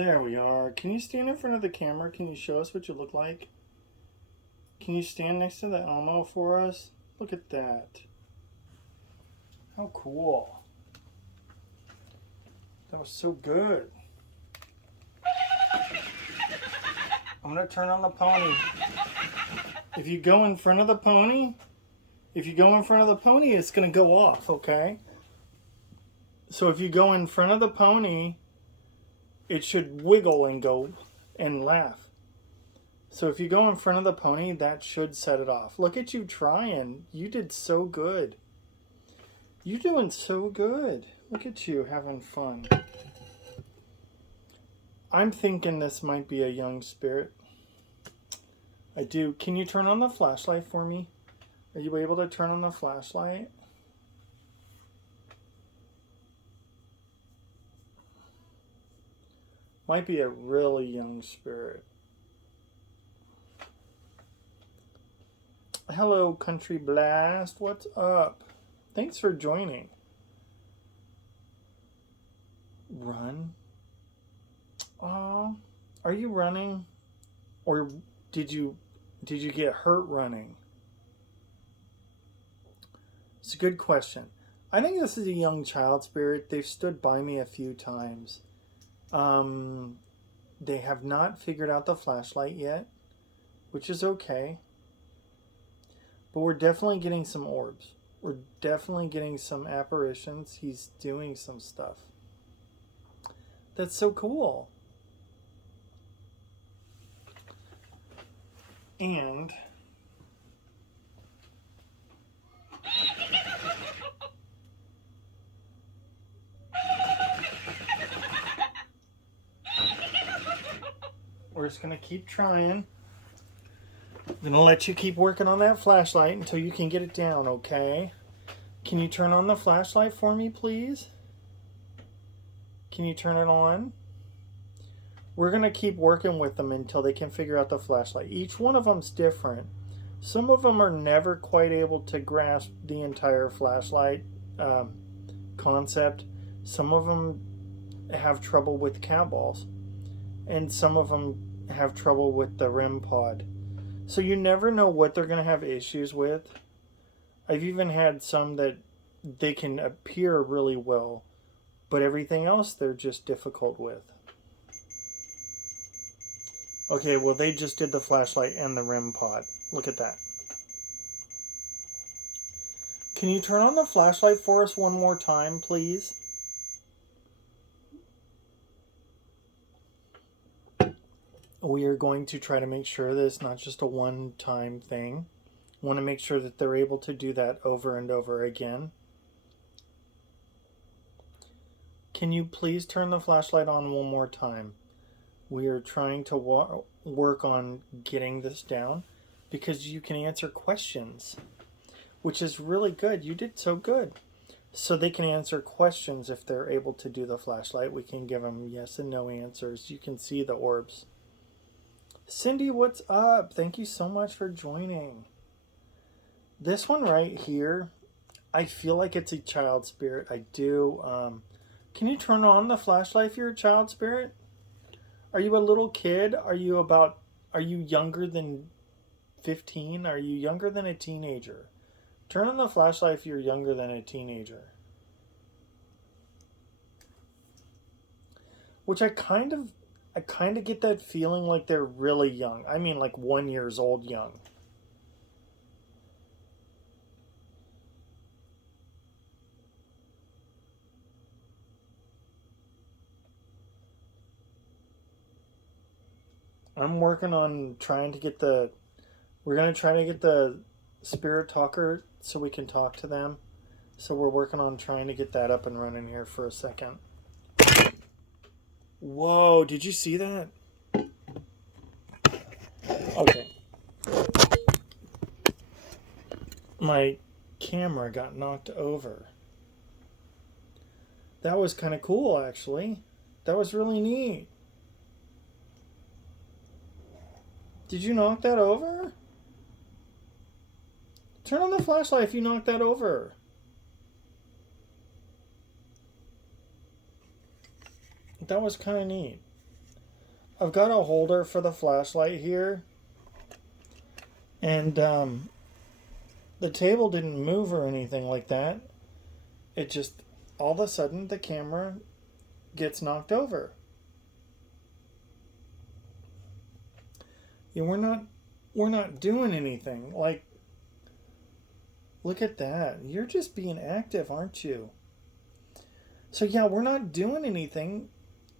There we are. Can you stand in front of the camera? Can you show us what you look like? Can you stand next to the Elmo for us? Look at that. How cool. That was so good. I'm going to turn on the pony. If you go in front of the pony, it's going to go off, okay? So if you go in front of the pony, it should wiggle and go and laugh. So if you go in front of the pony, that should set it off. Look at you trying. You did so good. You're doing so good. Look at you having fun. I'm thinking this might be a young spirit. I do. Can you turn on the flashlight for me? Are you able to turn on the flashlight? Might be a really young spirit. Hello, Country Blast. What's up? Thanks for joining. Run? Aw, are you running? Or did you get hurt running? It's a good question. I think this is a young child spirit. They've stood by me a few times. They have not figured out the flashlight yet, which is okay. But we're definitely getting some orbs. We're definitely getting some apparitions. He's doing some stuff. That's so cool. And we're just going to keep trying. I'm going to let you keep working on that flashlight until you can get it down, okay? Can you turn on the flashlight for me, please? Can you turn it on? We're going to keep working with them until they can figure out the flashlight. Each one of them's different. Some of them are never quite able to grasp the entire flashlight concept. Some of them have trouble with cat balls. And some of them have trouble with the REM pod. So you never know what they're going to have issues with. I've even had some that they can appear really well, but everything else they're just difficult with. Okay, well they just did the flashlight and the REM pod. Look at that. Can you turn on the flashlight for us one more time, please? We are going to try to make sure that it's not just a one-time thing. Want to make sure that they're able to do that over and over again. Can you please turn the flashlight on one more time? We are trying to work on getting this down because you can answer questions, which is really good. You did so good. So they can answer questions if they're able to do the flashlight. We can give them yes and no answers. You can see the orbs. Cindy, what's up? Thank you so much for joining. This one right here, I feel like it's a child spirit. I do. Can you turn on the flashlight if you're a child spirit? Are you a little kid? Are you younger than 15? Are you younger than a teenager? Turn on the flashlight if you're younger than a teenager. Which I kind of get that feeling like they're really young. I mean like 1 year old young. I'm working on trying to get we're going to try to get the spirit talker so we can talk to them. So we're working on trying to get that up and running here for a second. Whoa, did you see that? Okay. My camera got knocked over. That was kind of cool, actually. That was really neat. Did you knock that over? Turn on the flashlight if you knocked that over. That was kind of neat. I've got a holder for the flashlight here, and the table didn't move or anything like that. It just, all of a sudden, the camera gets knocked over. Yeah, we're not doing anything. Like, look at that. You're just being active, aren't you? So yeah, we're not doing anything.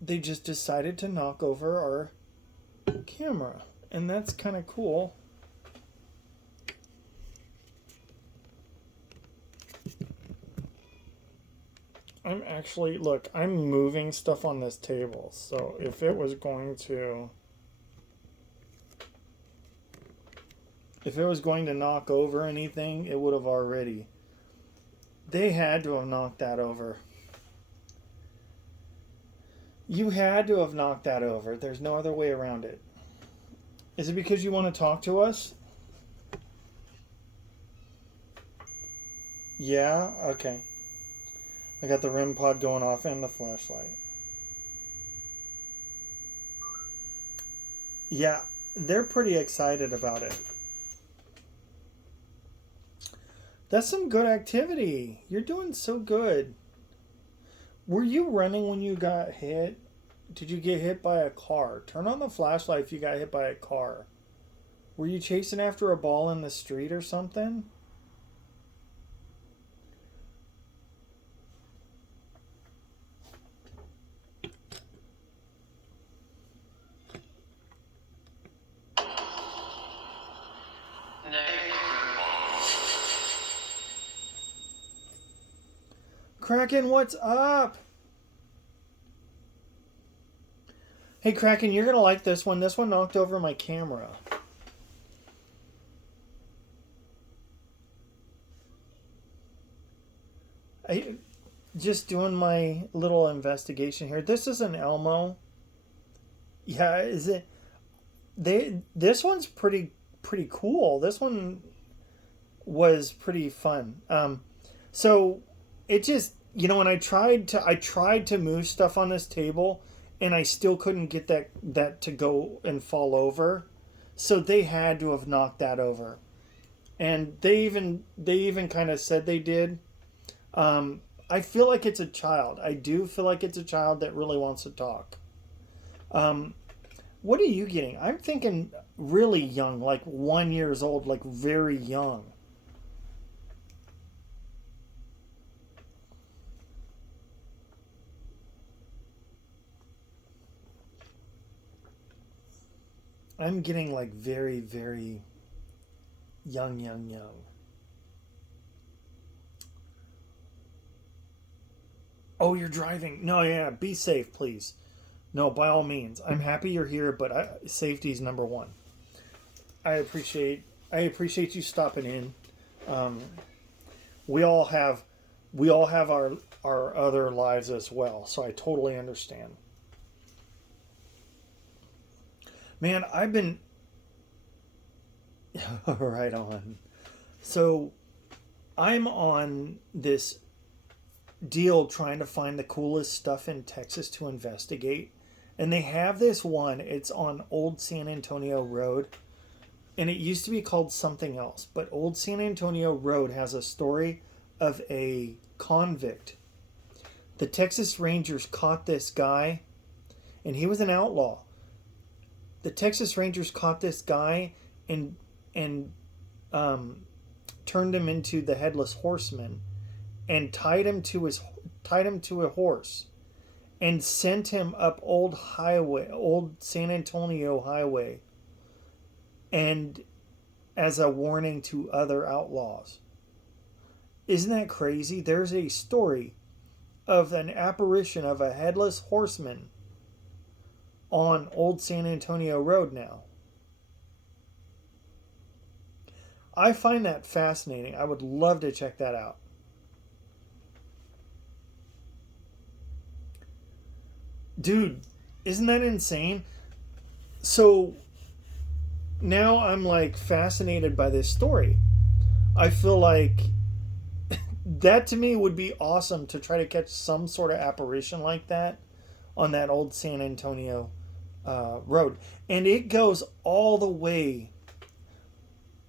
They just decided to knock over our camera, and that's kind of cool. I'm actually, look, I'm moving stuff on this table. So if it was going to knock over anything, it would have already. They had to have knocked that over. You had to have knocked that over. There's no other way around it. Is it because you want to talk to us? Yeah? Okay. I got the REM pod going off and the flashlight. Yeah, they're pretty excited about it. That's some good activity. You're doing so good. Were you running when you got hit? Did you get hit by a car? Turn on the flashlight if you got hit by a car. Were you chasing after a ball in the street or something? Kraken, what's up? Hey Kraken, you're gonna like this one. This one knocked over my camera. I just doing my little investigation here. This is an Elmo. Yeah, is it? This one's pretty cool. This one was pretty fun. So it just, when I tried to move stuff on this table, and I still couldn't get that to go and fall over. So they had to have knocked that over, and they even kind of said they did. I feel like it's a child. I do feel like it's a child that really wants to talk. What are you getting? I'm thinking really young, like 1 year old, like very young. I'm getting like very, very young. Oh, you're driving. No, yeah, be safe, please. No, by all means. I'm happy you're here, but safety is number one. I appreciate you stopping in. Um, we all have our other lives as well, so I totally understand. Man, I've been right on. So I'm on this deal trying to find the coolest stuff in Texas to investigate. And they have this one. It's on Old San Antonio Road. And it used to be called something else. But Old San Antonio Road has a story of a convict. The Texas Rangers caught this guy, and he was an outlaw. The Texas Rangers caught this guy and turned him into the Headless Horseman, and tied him to a horse, and sent him up old San Antonio Highway, and as a warning to other outlaws. Isn't that crazy? There's a story of an apparition of a headless horseman on Old San Antonio Road now. I find that fascinating. I would love to check that out. Dude, isn't that insane? So now I'm like fascinated by this story. I feel like that to me would be awesome to try to catch some sort of apparition like that on that Old San Antonio road, and it goes all the way.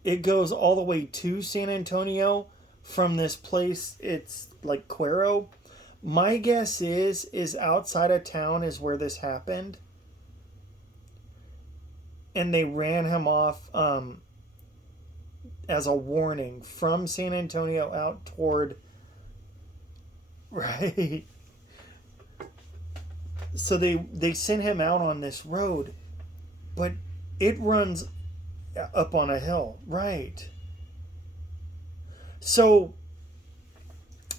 It goes all the way to San Antonio from this place. It's like Cuero. My guess is outside of town is where this happened, and they ran him off as a warning from San Antonio out toward right. So they sent him out on this road, but it runs up on a hill, right? So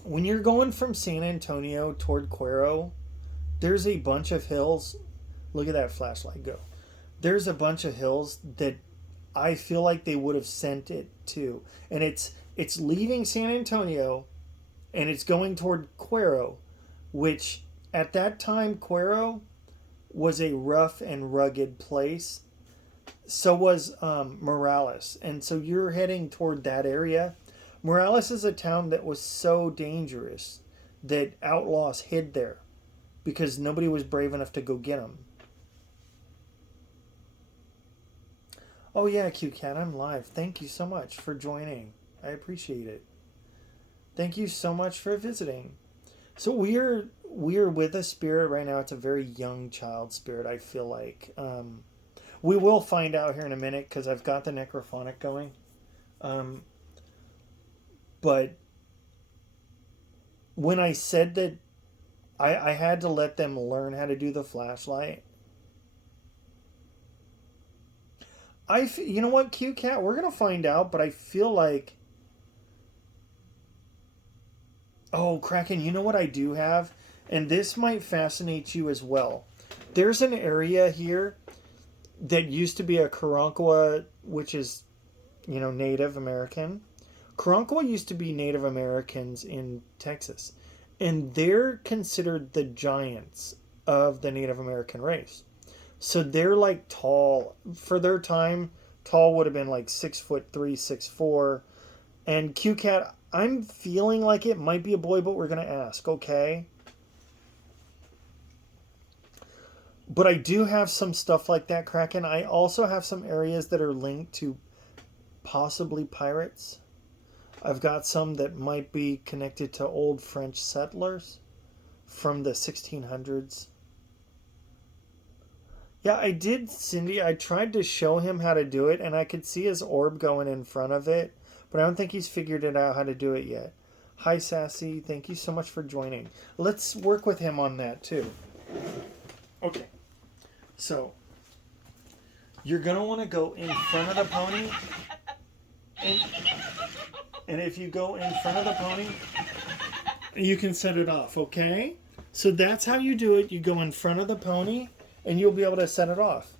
when you're going from San Antonio toward Cuero, there's a bunch of hills. Look at that flashlight go. There's a bunch of hills that I feel like they would have sent it to, and it's leaving San Antonio, and it's going toward Cuero, which at that time Cuero was a rough and rugged place. So was Morales, and so you're heading toward that area. Morales is a town that was so dangerous that outlaws hid there because nobody was brave enough to go get them. Oh yeah, Q Cat, I'm live. Thank you so much for joining. I appreciate it. Thank you so much for visiting. So we're with a spirit right now. It's a very young child spirit. I feel like we will find out here in a minute because I've got the necrophonic going. But when I said that I had to let them learn how to do the flashlight, you know what, Q Cat, we're gonna find out. But I feel like, oh Kraken, you know what I do have, and this might fascinate you as well. There's an area here that used to be a Karankawa, which is, Native American. Karankawa used to be Native Americans in Texas, and they're considered the giants of the Native American race. So they're like tall for their time. Tall would have been like 6'3", 6'4". And Q Cat, I'm feeling like it might be a boy, but we're gonna ask, okay? But I do have some stuff like that, Kraken. I also have some areas that are linked to possibly pirates. I've got some that might be connected to old French settlers from the 1600s. Yeah, I did, Cindy. I tried to show him how to do it, and I could see his orb going in front of it, but I don't think he's figured it out how to do it yet. Hi, Sassy. Thank you so much for joining. Let's work with him on that, too. Okay. So, you're going to want to go in front of the pony. And if you go in front of the pony, you can set it off, okay? So that's how you do it. You go in front of the pony, and you'll be able to set it off.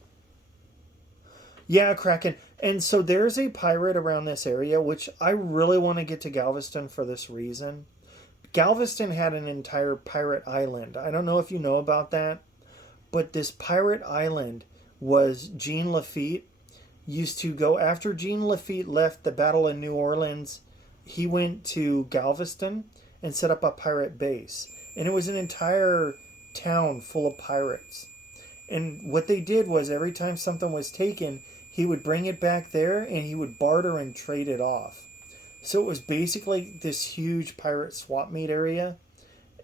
Yeah, Kraken. And so there's a pirate around this area, which I really want to get to Galveston for this reason. Galveston had an entire pirate island. I don't know if you know about that, but this pirate island was Jean Lafitte used to go after Jean Lafitte left the Battle of New Orleans. He went to Galveston and set up a pirate base, and it was an entire town full of pirates. And what they did was every time something was taken, he would bring it back there and he would barter and trade it off. So it was basically this huge pirate swap meet area,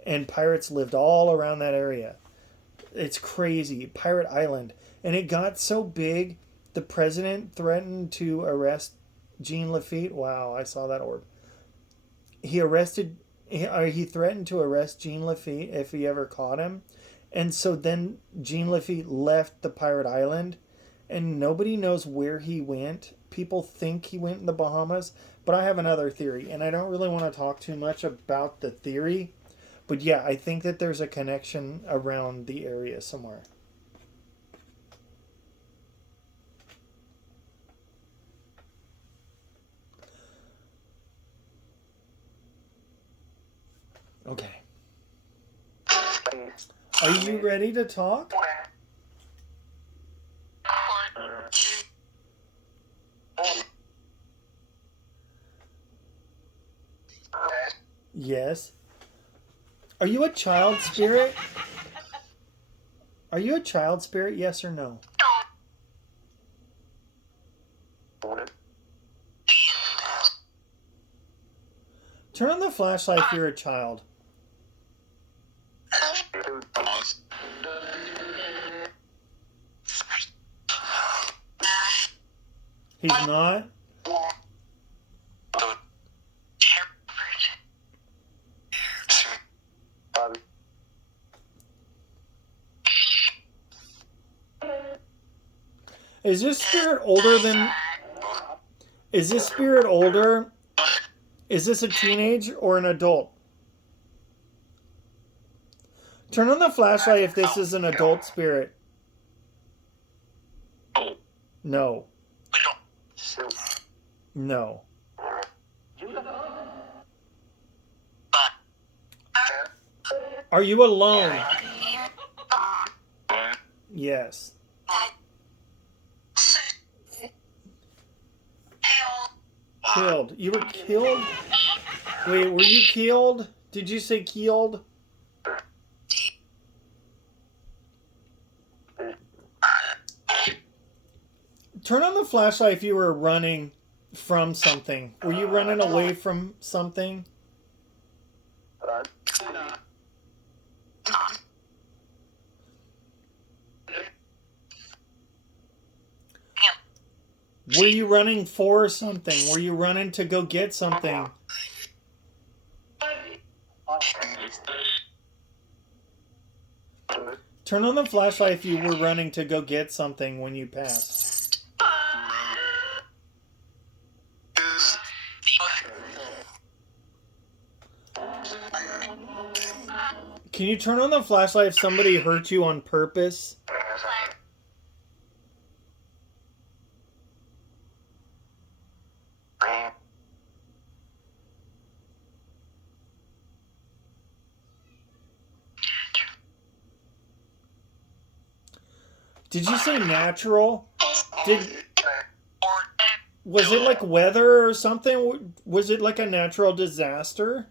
and pirates lived all around that area. It's crazy. Pirate Island. And it got so big, the president threatened to arrest Jean Lafitte. Wow, I saw that orb. He threatened to arrest Jean Lafitte if he ever caught him. And so then Jean Lafitte left the pirate island, and nobody knows where he went. People think he went in the Bahamas, but I have another theory, and I don't really want to talk too much about the theory. But yeah, I think that there's a connection around the area somewhere. Okay. Are you ready to talk? Yes. Are you a child spirit? Are you a child spirit? Yes or no? Turn on the flashlight if you're a child. He's not? Is this spirit older than... Is this spirit older? Is this a teenage or an adult? Turn on the flashlight if this is an adult spirit. No. No. Are you alone? Yes. Killed. You were killed? Wait, were you killed? Did you say killed? Turn on the flashlight if you were running from something. Were you running away from something? Were you running for something? Were you running to go get something? Turn on the flashlight if you were running to go get something when you passed. Can you turn on the flashlight if somebody hurt you on purpose? Did you say natural? Was it like weather or something? Was it like a natural disaster?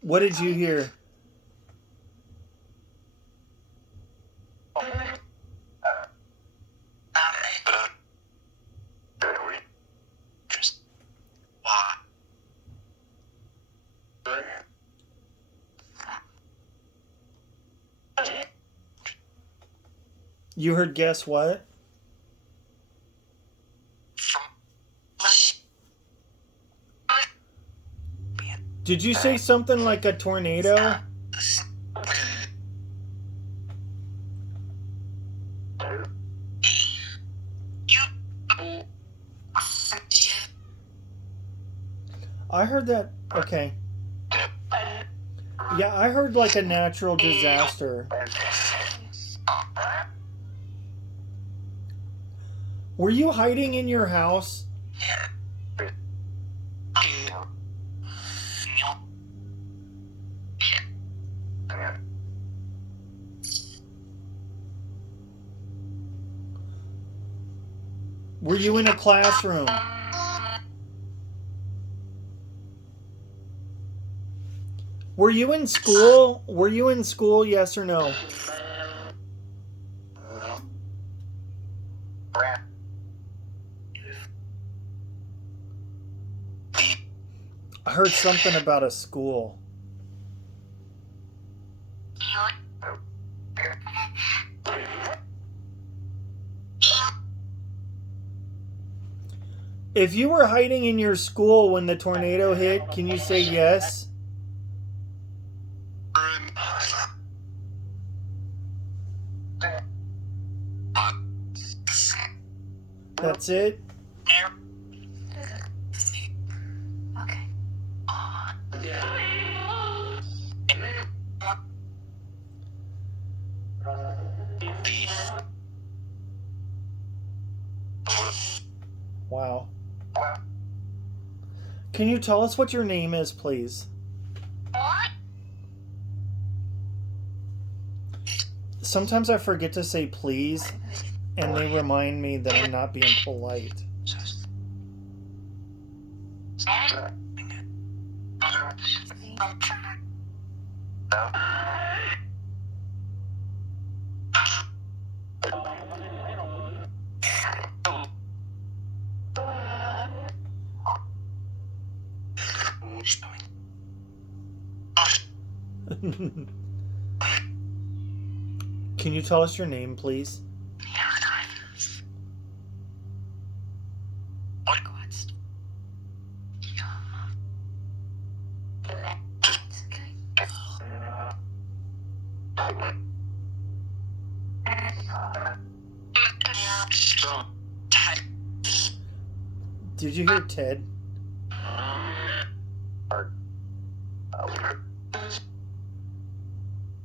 What did you hear? You heard guess what? Did you say something like a tornado? I heard that. Okay. Yeah, I heard like a natural disaster. Were you hiding in your house? Were you in a classroom? Were you in school? Were you in school, yes or no? I heard something about a school. If you were hiding in your school when the tornado hit, can you say yes? That's it? Okay. Wow. Can you tell us what your name is, please? Sometimes I forget to say please, and they remind me that I'm not being polite. Can you tell us your name, please? Did you hear Ted?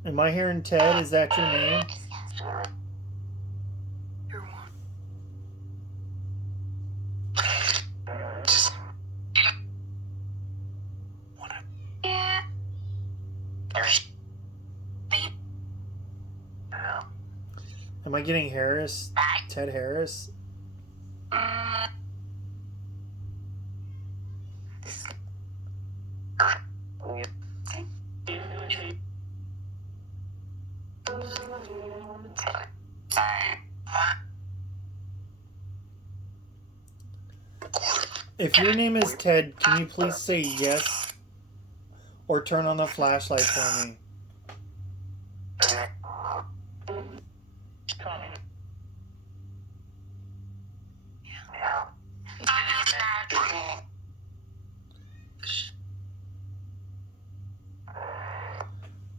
Am I hearing Ted? Is that your name? Am I getting Harris? Ted Harris? If your name is Ted, can you please say yes or turn on the flashlight for me?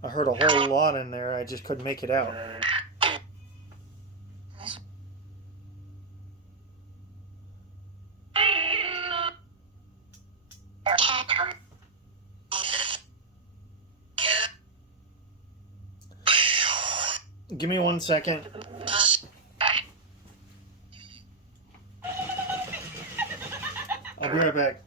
I heard a whole lot in there. I just couldn't make it out. Give me 1 second. I'll be right back.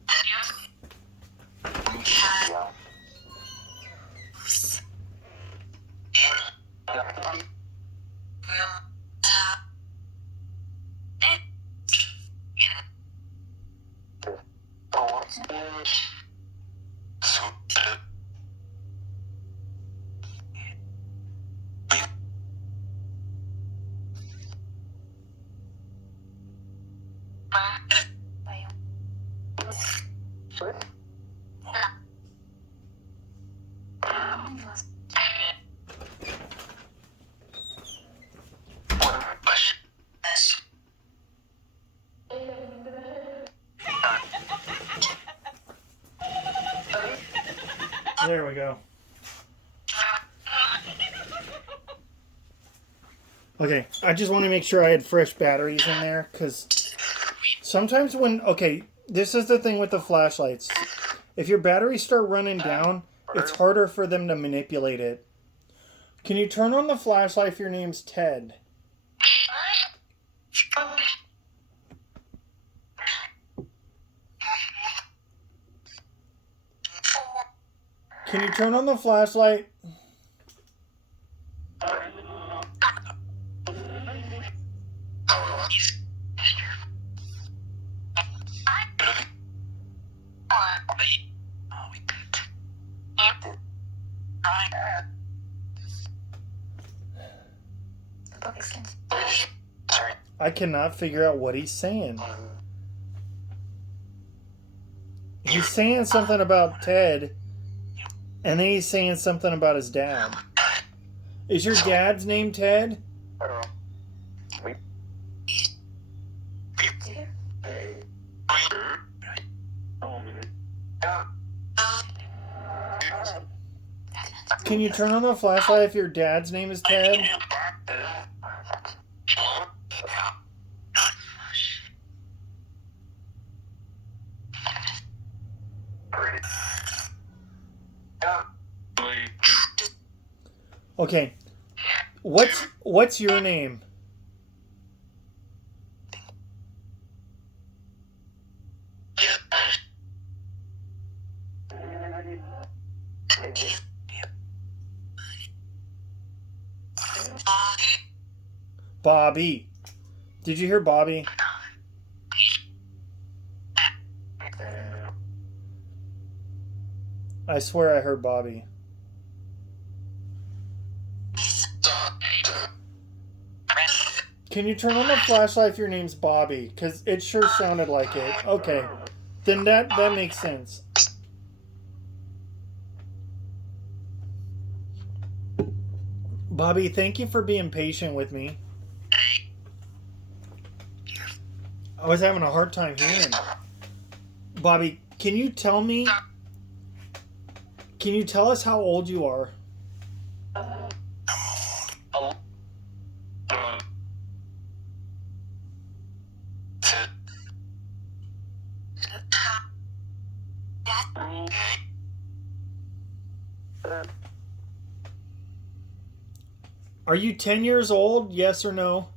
There we go. Okay, I just want to make sure I had fresh batteries in there, because sometimes when... Okay, this is the thing with the flashlights. If your batteries start running down, it's harder for them to manipulate it. Can you turn on the flashlight if your name's Ted? Can you turn on the flashlight? I cannot figure out what he's saying. He's saying something about Ted, and then he's saying something about his dad. Is your dad's name Ted? Can you turn on the flashlight if your dad's name is Ted? Okay. What's your name? Bobby. Did you hear Bobby? I swear I heard Bobby. Can you turn on the flashlight if your name's Bobby? Because it sure sounded like it. Okay. Then that makes sense. Bobby, thank you for being patient with me. I was having a hard time hearing. Bobby, can you tell us how old you are? Are you 10 years old? Yes or no?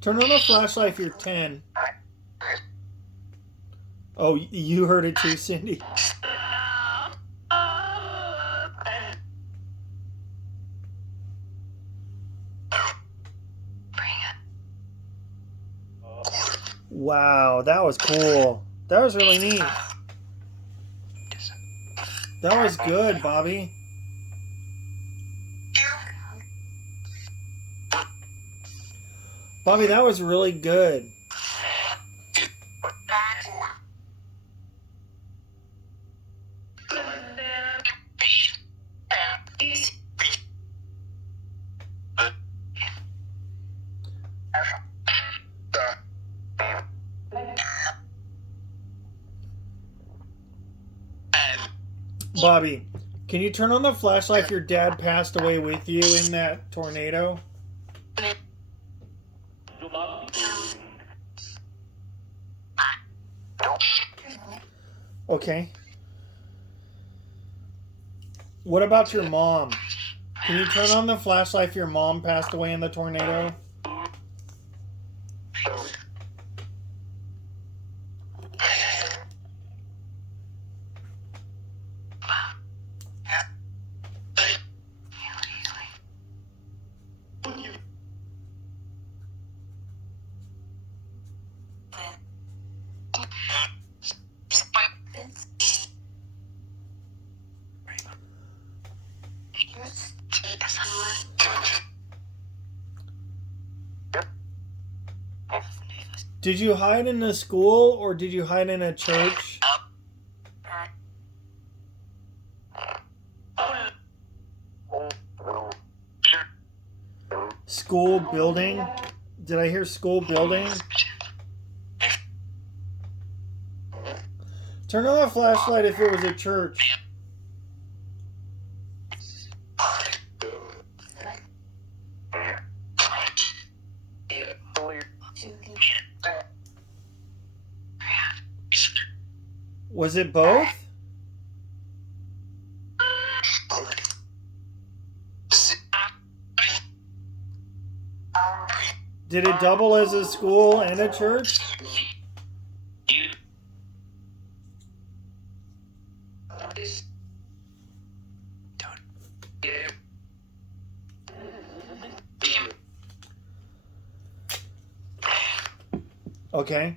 Turn on the flashlight if you're 10. Oh, you heard it too, Cindy. Wow, that was cool. That was really neat. That was good, Bobby. Bobby, that was really good. Bobby, can you turn on the flashlight if your dad passed away with you in that tornado? Okay. What about your mom? Can you turn on the flashlight if your mom passed away in the tornado? Did you hide in a school or did you hide in a church? School building? Did I hear school building? Turn on the flashlight if it was a church. Was it both? Did it double as a school and a church? Okay.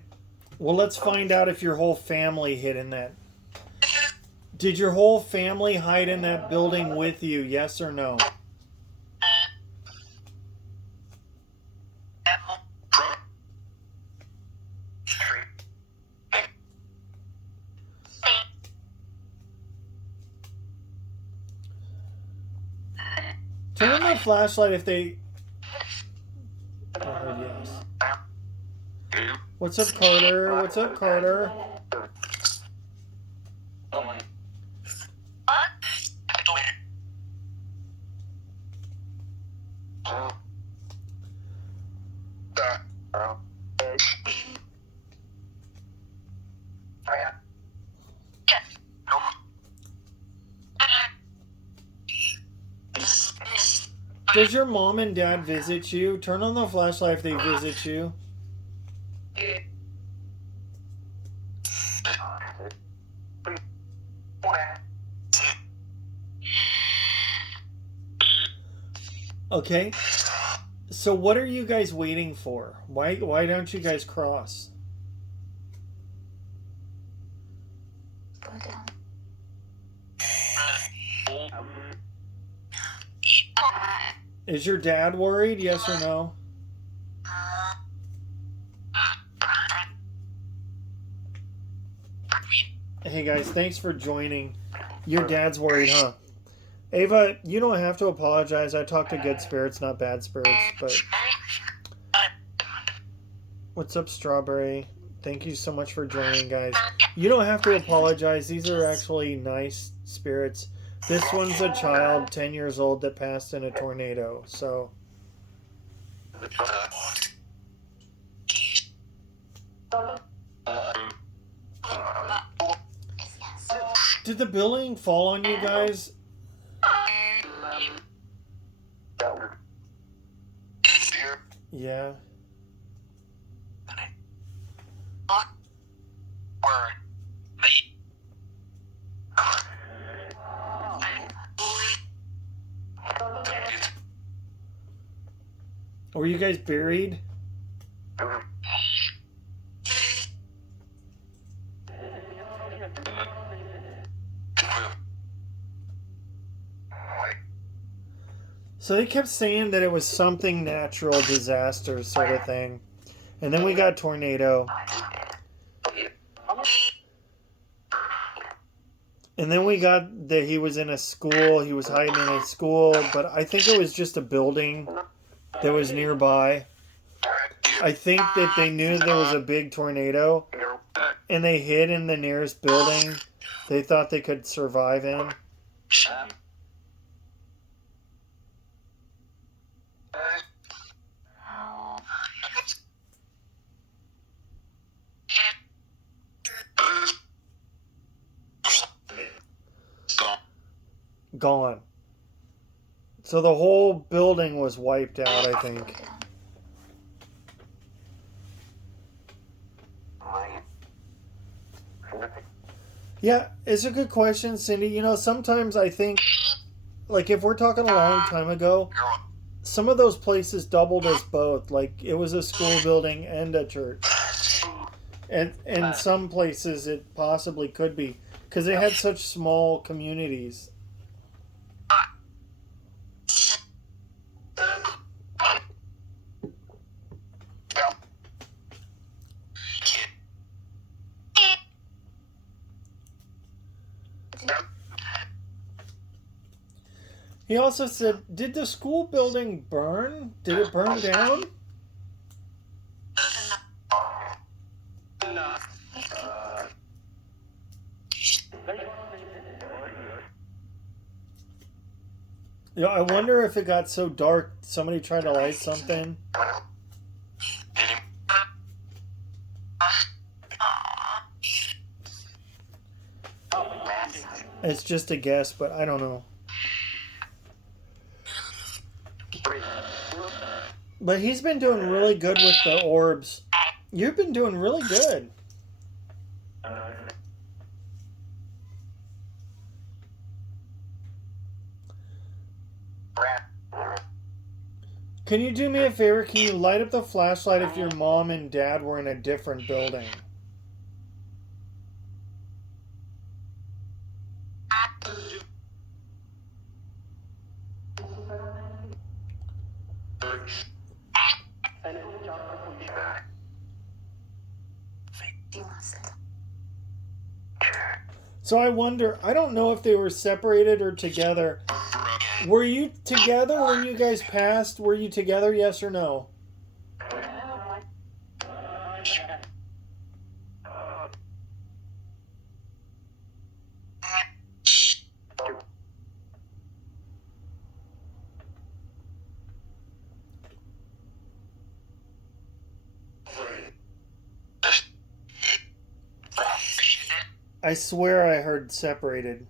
Well, let's find out if your whole family hid in that. Did your whole family hide in that building with you? Yes or no? Turn on the flashlight if they... I heard yes. What's up, Carter? What's up, Carter? Does your mom and dad visit you? Turn on the flashlight if they visit you. Okay. So what are you guys waiting for? Why don't you guys cross? Go down. Is your dad worried? Yes or no? Hey guys, thanks for joining. Your dad's worried, huh? Ava, you don't have to apologize. I talk to good spirits, not bad spirits, but... What's up, Strawberry? Thank you so much for joining, guys. You don't have to apologize. These are actually nice spirits. This one's a child, 10 years old, that passed in a tornado, so... Did the building fall on you guys? Yeah. Were you guys buried? So they kept saying that it was something natural disaster sort of thing. And then we got tornado. And then we got that he was in a school. He was hiding in a school. But I think it was just a building that was nearby. I think that they knew there was a big tornado. And they hid in the nearest building they thought they could survive in. Gone. So the whole building was wiped out, I think. Yeah, it's a good question, Cindy. You know, sometimes I think, like, if we're talking a long time ago, some of those places doubled as both. Like, it was a school building and a church. And in some places, it possibly could be. Because they had such small communities. He also said, did the school building burn? Did it burn down? You know, I wonder if it got so dark, somebody tried to light something. It's just a guess, but I don't know. But he's been doing really good with the orbs. You've been doing really good. Can you do me a favor? Can you light up the flashlight if your mom and dad were in a different building? So I wonder, I don't know if they were separated or together. Were you together when you guys passed? Were you together, yes or no? I swear I heard separated.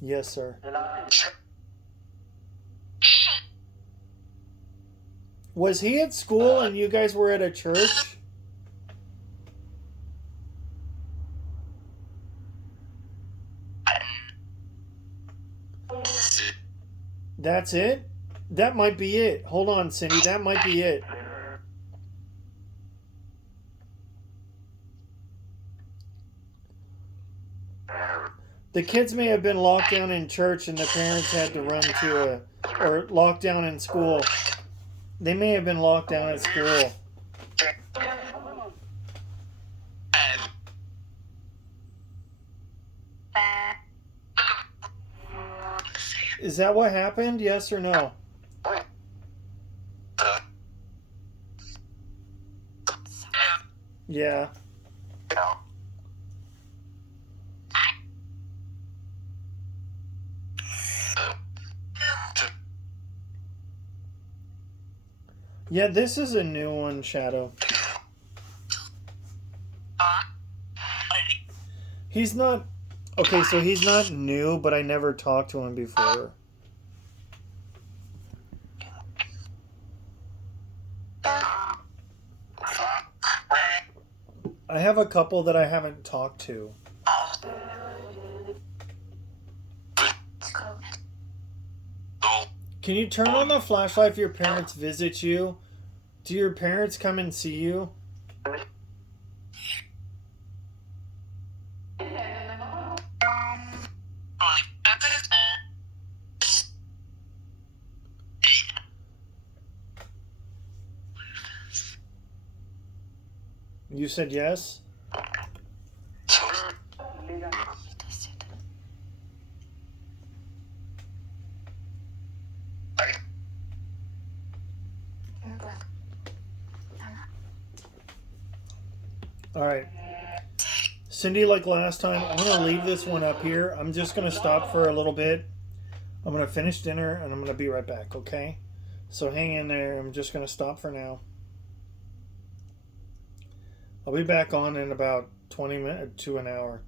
Yes, sir. Was he at school and you guys were at a church? That's it? That might be it. Hold on, Cindy. That might be it. The kids may have been locked down in church and the parents had to run to or locked down in school. They may have been locked down at school. Is that what happened? Yes or no? Yeah. Yeah, this is a new one, Shadow. He's not... Okay, so he's not new, but I never talked to him before. I have a couple that I haven't talked to. Can you turn on the flashlight if your parents visit you? Do your parents come and see you? You said yes? Alright. Cindy, like last time, I'm going to leave this one up here. I'm just going to stop for a little bit. I'm going to finish dinner and I'm going to be right back, okay? So hang in there. I'm just going to stop for now. I'll be back on in about 20 minutes to an hour.